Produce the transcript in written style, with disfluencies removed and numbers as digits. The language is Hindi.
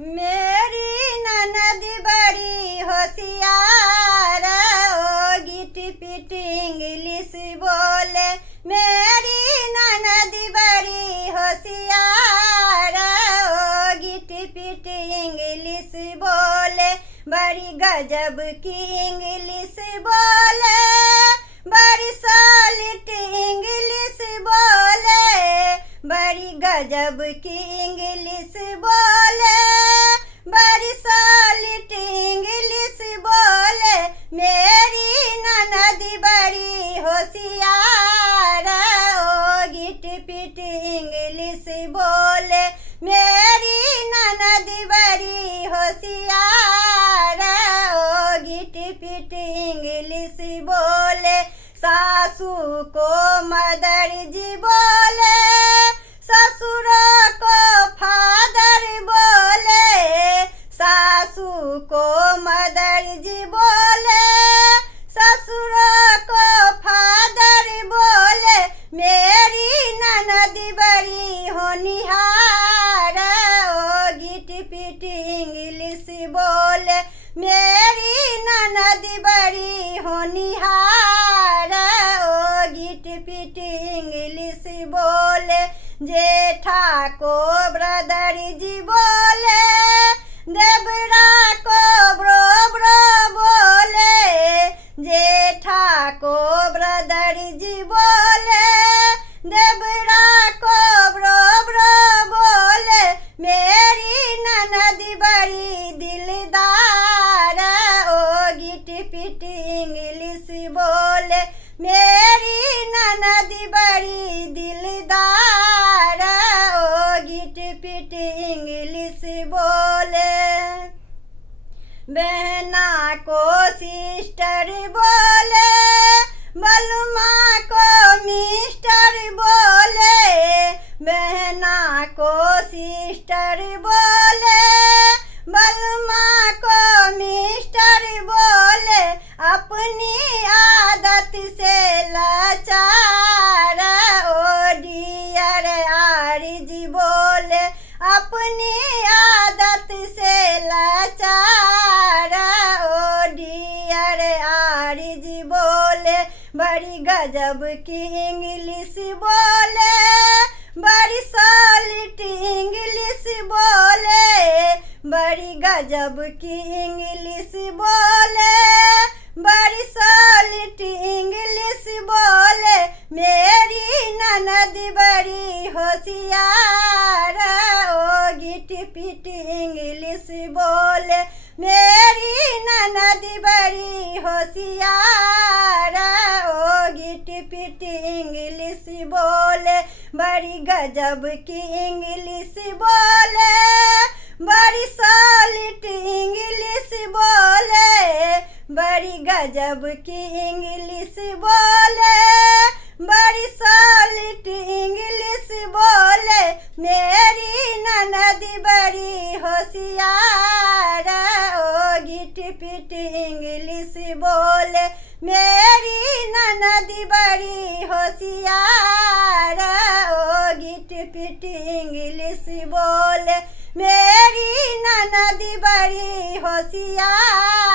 मेरी ननद बड़ी होशियार, ओ गिट पिट इंग्लिश बोले। मेरी ननद बड़ी होशियार, ओ गिट पिट इंग्लिश बोले। बड़ी गजब की इंग्लिश बोले, बड़ी सॉलिड इंग्लिश बोले। बड़ी गजब की इंग्लिश बोले, बड़ी सॉलिड इंग्लिश बोले। मेरी ननद बड़ी होशियार, ओ गिट पिट इंग्लिश बोले। मेरी ननद बड़ी होशियार, ओ गिट पिट इंग्लिश बोले। सासू को मदर जी बोले, ससुर को फादर बोले। सासू को मदर जी बोले, ससुर को फादर बोले। मेरी ननद बड़ी होनिहार, ओ गिट पिट इंग्लिश बोले। मेरी ननद बड़ी होनिहार, ओ गिट पिट इंग्लिश बोले। जेठा को ब्रदर जी बोले, देवरा को ब्रो ब्रो बोले। जेठा को ब्रदर जी बोले, देवरा को ब्रो ब्रो बोले। मेरी ननद बड़ी दिलदार, ओ गिट पिट इंग्लिश बोले। मेरी ननद बड़ी दिलदार, ओ गिट पिट इंग्लिश बोले। बहना को सिस्टर बोले, बलमा को मिस्टर बोले। बहना को सिस्टर बोले, बलमा को मिस्टर बोले। अपनी आदत से लाचार, ओ डियर आरजी बोले। अपनी आदत से लाचार, ओ डियर आरजी बोले। बड़ी गजब की इंग्लिश बोले, बड़ी सॉलिड इंग्लिश बोले। बड़ी गजब की इंग्लिश बोले, बड़ी सॉलिड इंग्लिश बोले। मेरी ननद बड़ी होशियार, ओ गिट पिट इंग्लिश बोले। मेरी ननद बड़ी होशियार, ओ गिट पिट इंग्लिश बोले। बड़ी गजब की इंग्लिश बोले, बड़ी सॉलिड इंग्लिश बोले। बड़ी गजब की इंग्लिश बोले, बड़ी सॉलिड इंग्लिश बोले। मेरी ननद बड़ी होशियार, ओ गिट पिट इंग्लिश बोले। मेरी ननद बड़ी होशियार, ओ गिट पिट इंग्लिश बोले। मेरी ननद बड़ी होशियार।